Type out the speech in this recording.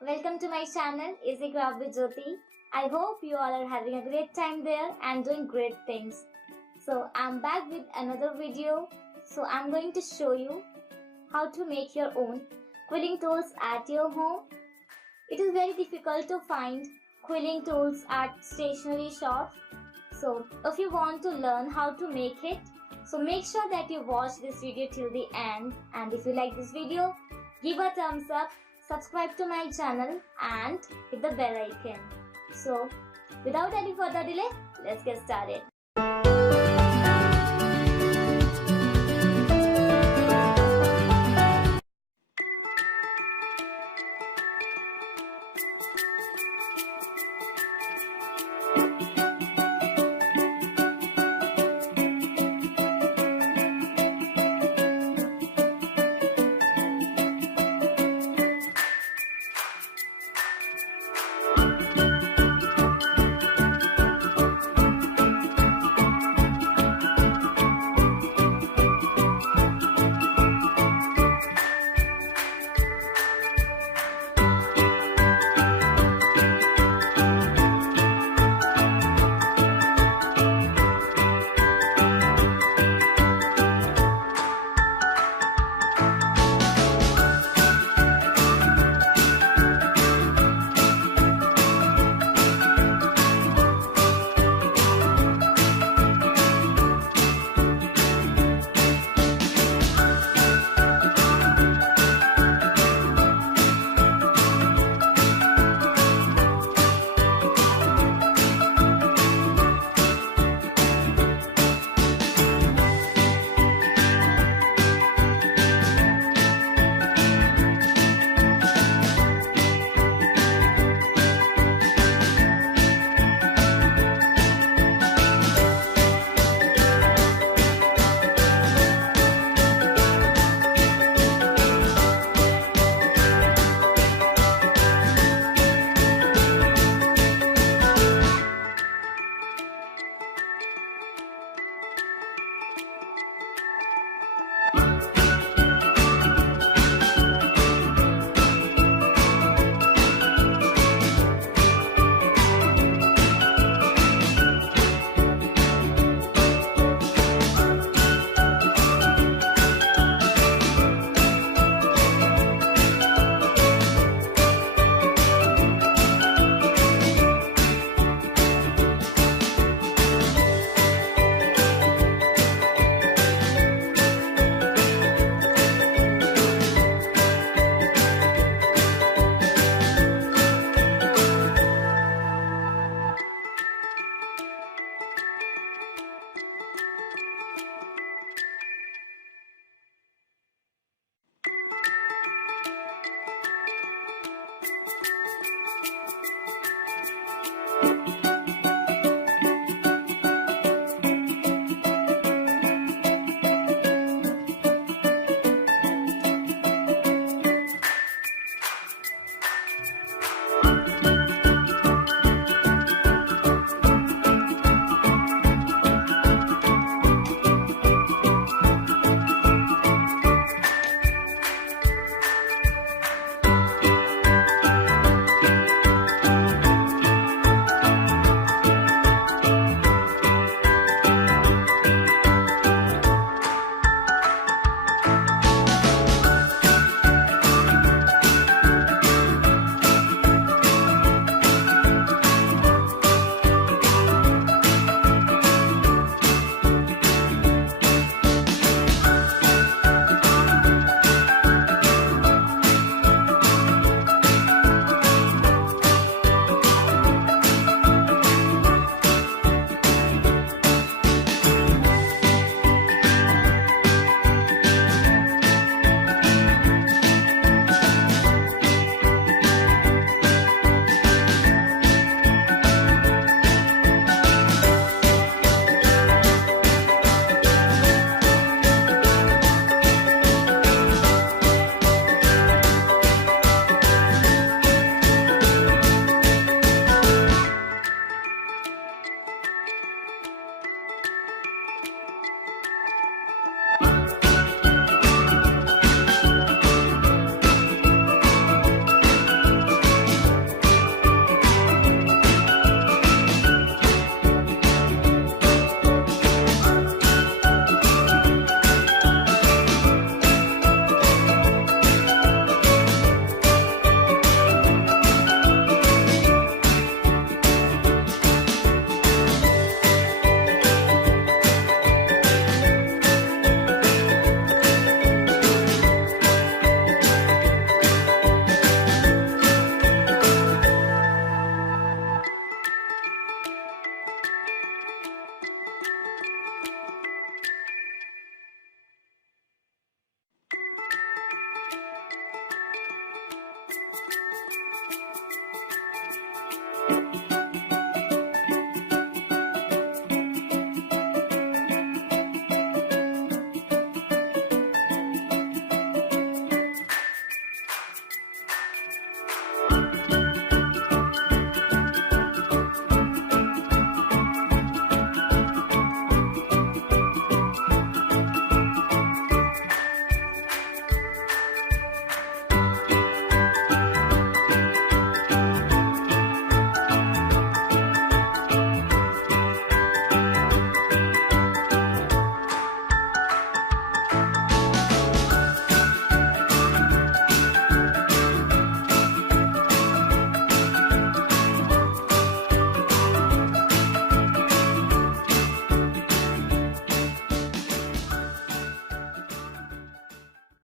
Welcome to my channel, Easy Craft with Jyoti. I hope you all are having a great time there and doing great things. So I'm back with another video. So I'm going to show you how to make your own quilling tools at your home. It is very difficult to find quilling tools at stationery shops. So if you want to learn how to make it, so make sure that you watch this video till the end, and if you like this video, give a thumbs up, subscribe to my channel and hit the bell icon. So without any further delay, let's get started.